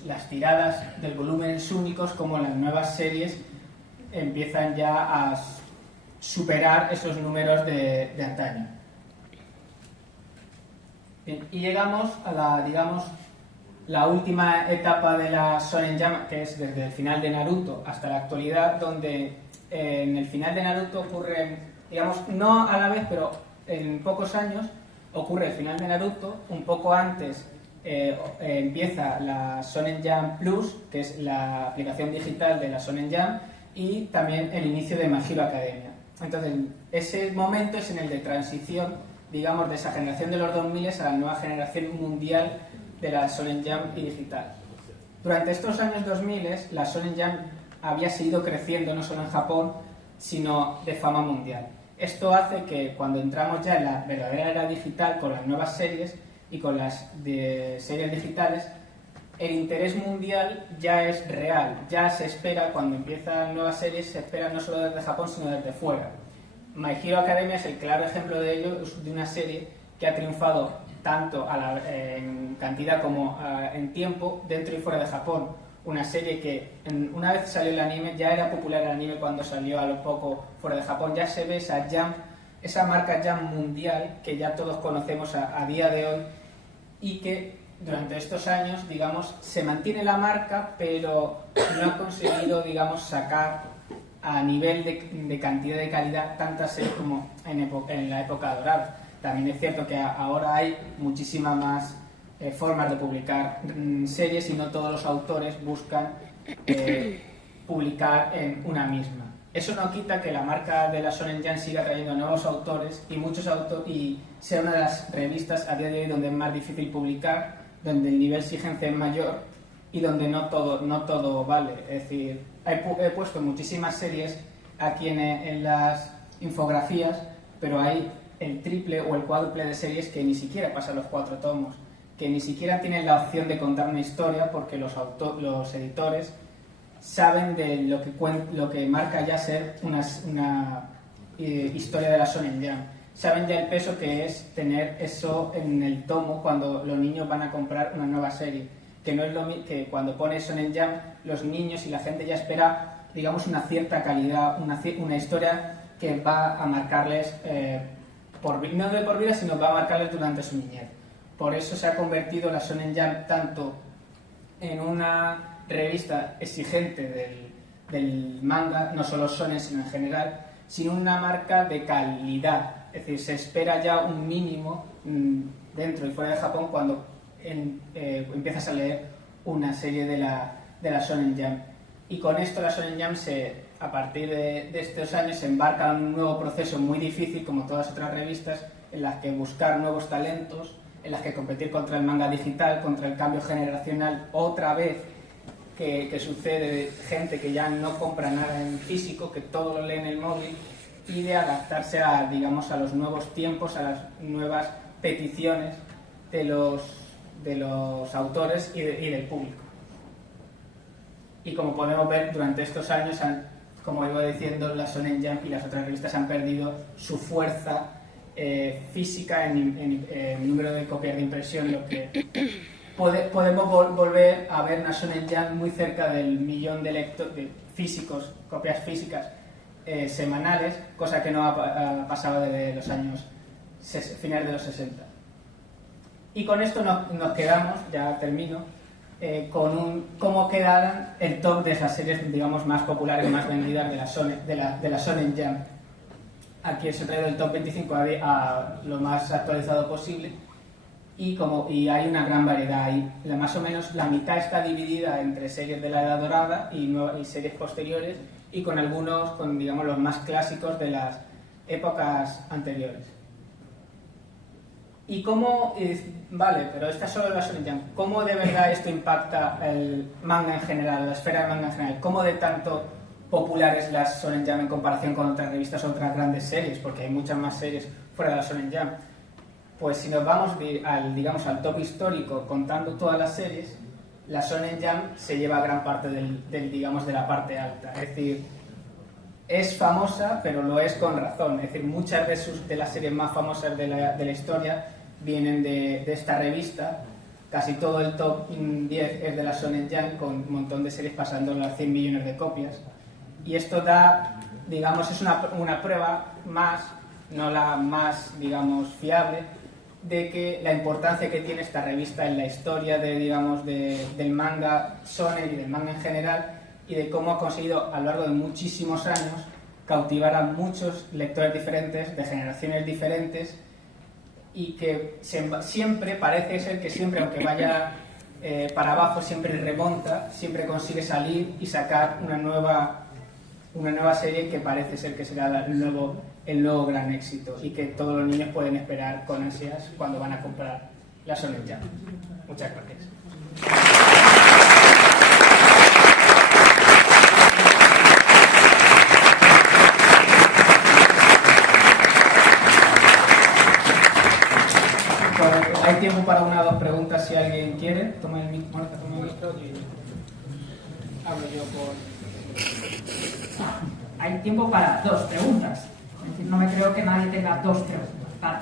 las tiradas del volumen únicos como las nuevas series empiezan ya a superar esos números de antaño. Bien, y llegamos a la última etapa de la Shonen Jump, que es desde el final de Naruto hasta la actualidad, donde en el final de Naruto ocurre, digamos, no a la vez, pero en pocos años ocurre el final de Naruto. Un poco antes empieza la Shonen Jump Plus, que es la aplicación digital de la Shonen Jump, y también el inicio de My Hero Academia. Entonces, ese momento es en el de transición, digamos, de esa generación de los 2000 a la nueva generación mundial de la Shonen Jump y digital. Durante estos años 2000, la Shonen Jump había seguido creciendo no solo en Japón, sino de fama mundial. Esto hace que cuando entramos ya en la verdadera era digital, con las nuevas series y con las series digitales, el interés mundial ya es real. Ya se espera, cuando empiezan nuevas series, se espera no solo desde Japón, sino desde fuera. My Hero Academia es el claro ejemplo de ello, de una serie que ha triunfado tanto en cantidad como en tiempo dentro y fuera de Japón. Una serie que una vez salió el anime, ya era popular el anime cuando salió a lo poco fuera de Japón. Ya se ve esa marca Jump mundial que ya todos conocemos a día de hoy, y que durante estos años, digamos, se mantiene la marca, pero no ha conseguido, digamos, sacar a nivel de cantidad y calidad tantas series como en la época dorada. También es cierto que ahora hay muchísimas más formas de publicar series, y no todos los autores buscan publicar en una misma. Eso no quita que la marca de la Shonen Jump siga trayendo nuevos autores, y sea una de las revistas a día de hoy donde es más difícil publicar, donde el nivel de exigencia es mayor y donde no todo vale. Es decir, he puesto muchísimas series aquí en las infografías, pero hay el triple o el cuádruple de series que ni siquiera pasan los 4 tomos, que ni siquiera tienen la opción de contar una historia, porque los editores saben de lo que marca ya ser una historia de la Shonen Jump. Saben ya el peso que es tener eso en el tomo cuando los niños van a comprar una nueva serie, que no es lo mismo que cuando pone Shonen Jump, los niños y la gente ya espera, digamos, una cierta calidad, una historia que va a marcarles no de por vida, sino va a marcarles durante su niñez. Por eso se ha convertido la Shonen Jump tanto en una revista exigente del manga, no solo shonen, sino en general, sino una marca de calidad. Es decir, se espera ya un mínimo dentro y fuera de Japón cuando empiezas a leer una serie de la Shonen Jump. Y con esto la Shonen Jump, a partir de estos años, se embarca en un nuevo proceso muy difícil, como todas otras revistas, en las que buscar nuevos talentos, en las que competir contra el manga digital, contra el cambio generacional, otra vez que sucede, gente que ya no compra nada en físico, que todo lo lee en el móvil, y de adaptarse a los nuevos tiempos, a las nuevas peticiones de los autores y del público. Y como podemos ver, durante estos años, como iba diciendo, la Shonen Jump y las otras revistas han perdido su fuerza física en número de copias de impresión, lo que podemos volver a ver una Shonen Jump muy cerca del 1.000.000 de físicos, copias físicas semanales, cosa que no ha pasado desde los años finales de los 60. Y con esto nos quedamos, ya termino, con cómo quedarán el top de esas series, digamos, más populares, más vendidas de la Shonen Jump. Aquí os he traído el top 25 a lo más actualizado posible, y hay una gran variedad. Más o menos la mitad está dividida entre series de la Edad Dorada y series posteriores, y con algunos, digamos, los más clásicos de las épocas anteriores. ¿Y cómo? Vale, pero esta es solo la Shonen Jump. ¿Cómo de verdad esto impacta el manga en general, la esfera del manga en general? ¿Cómo de tanto popular es la Shonen Jump en comparación con otras revistas o otras grandes series? Porque hay muchas más series fuera de la Shonen Jump. Pues si nos vamos al top histórico contando todas las series, la Shonen Jump se lleva gran parte de la parte alta. Es decir, es famosa, pero lo es con razón. Es decir, muchas de las series más famosas de la historia vienen de esta revista. Casi todo el top 10 es de la Shonen Jump, con un montón de series pasando las 100 millones de copias. Y esto es una prueba más, no la más, fiable, de que la importancia que tiene esta revista en la historia del manga shonen y del manga en general, y de cómo ha conseguido a lo largo de muchísimos años cautivar a muchos lectores diferentes, de generaciones diferentes, y que siempre parece ser que siempre, aunque vaya para abajo, siempre remonta, siempre consigue salir y sacar una nueva serie que parece ser que será el nuevo gran éxito, y que todos los niños pueden esperar con ansias cuando van a comprar la Shonen Jump. Muchas gracias. Hay tiempo para una o dos preguntas si alguien quiere. Toma el micro y hablo yo por... Hay tiempo para dos preguntas. Es decir, no me creo que nadie tenga dos preguntas. Vale.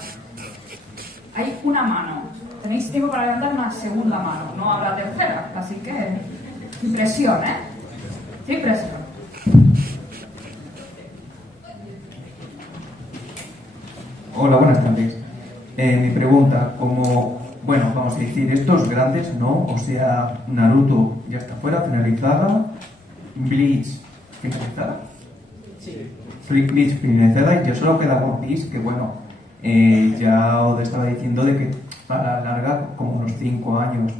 Hay una mano. Tenéis tiempo para levantar una segunda mano. No habrá tercera. Así que... sin presión, ¿eh? Sin presión. Hola, buenas tardes. Mi pregunta, vamos a decir, estos grandes, ¿no? O sea, Naruto ya está fuera, finalizada. Bleach, finalizada. Sí. Bleach finalizada, y ya solo queda One Piece, que ya os estaba diciendo de que para larga como unos 5 años.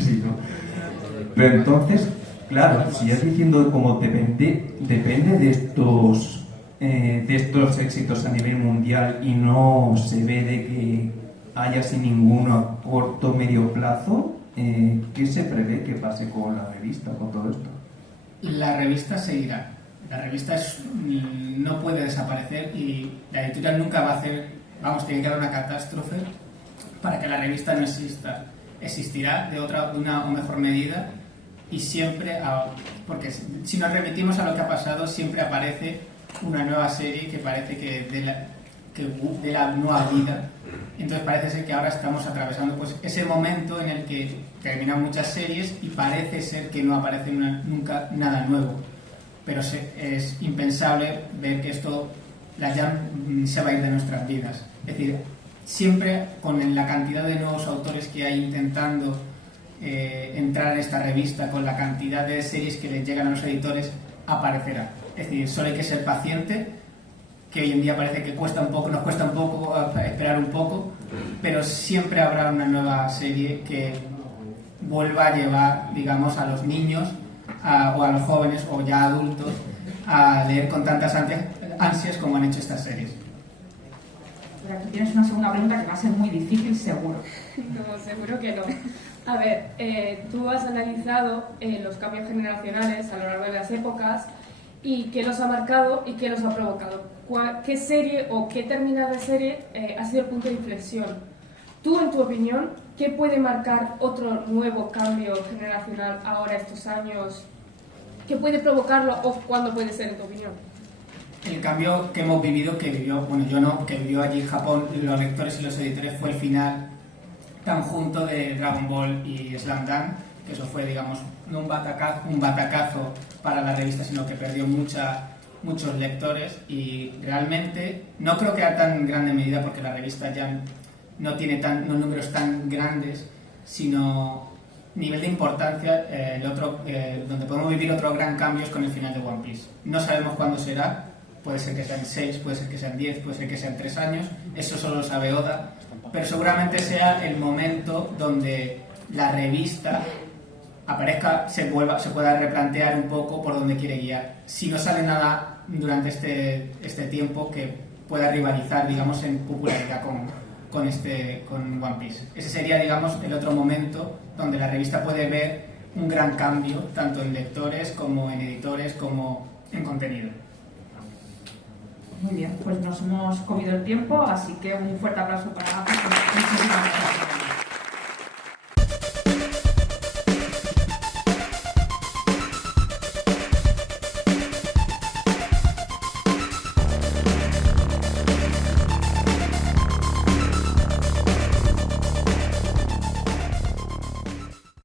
Sí, ¿no? Pero entonces, claro, si ya diciendo como depende de estos éxitos a nivel mundial, y no se ve de que haya sin ninguno a corto o medio plazo, ¿qué se prevé que pase con la revista, con todo esto? La revista seguirá. La revista no puede desaparecer, y la editorial nunca va a tiene que haber una catástrofe para que la revista no exista. Existirá de una o mejor medida, y siempre, porque si nos remitimos a lo que ha pasado, siempre aparece una nueva serie que parece que de la nueva vida. Entonces parece ser que ahora estamos atravesando ese momento en el que terminan muchas series y parece ser que no aparece nunca nada nuevo. pero es impensable ver que la Jump se va a ir de nuestras vidas. Es decir, siempre con la cantidad de nuevos autores que hay intentando entrar en esta revista, con la cantidad de series que les llegan a los editores, aparecerá. Es decir, solo hay que ser paciente, que hoy en día parece que nos cuesta un poco esperar un poco, pero siempre habrá una nueva serie que vuelva a llevar, digamos, a los niños o a los jóvenes o ya adultos a leer con tantas ansias como han hecho estas series. Pero aquí tienes una segunda pregunta que va a ser muy difícil, seguro. No, seguro que no. A ver, tú has analizado los cambios generacionales a lo largo de las épocas y qué los ha marcado y qué los ha provocado. ¿Qué serie o qué terminada de serie ha sido el punto de inflexión? Tú, en tu opinión, ¿qué puede marcar otro nuevo cambio generacional ahora, estos años? ¿Qué puede provocarlo o cuándo puede ser, en tu opinión? El cambio que hemos vivido, que vivió allí en Japón, los lectores y los editores, fue el final tan junto de Dragon Ball y Slam Dunk, que eso fue, digamos, no un batacazo para la revista, sino que perdió muchos lectores, y realmente no creo que a tan grande medida, porque la revista ya no tiene unos números tan grandes, sino nivel de importancia, donde podemos vivir otro gran cambio es con el final de One Piece. No sabemos cuándo será, puede ser que sean 6, puede ser que sean 10, puede ser que sean 3 años, eso solo lo sabe Oda, pero seguramente sea el momento donde la revista aparezca, se pueda replantear un poco por dónde quiere guiar. Si no sale nada durante este tiempo que pueda rivalizar, digamos, en popularidad con One Piece. Ese sería, digamos, el otro momento donde la revista puede ver un gran cambio, tanto en lectores como en editores, como en contenido. Muy bien, pues nos hemos comido el tiempo, así que un fuerte aplauso para Muchísimas gracias.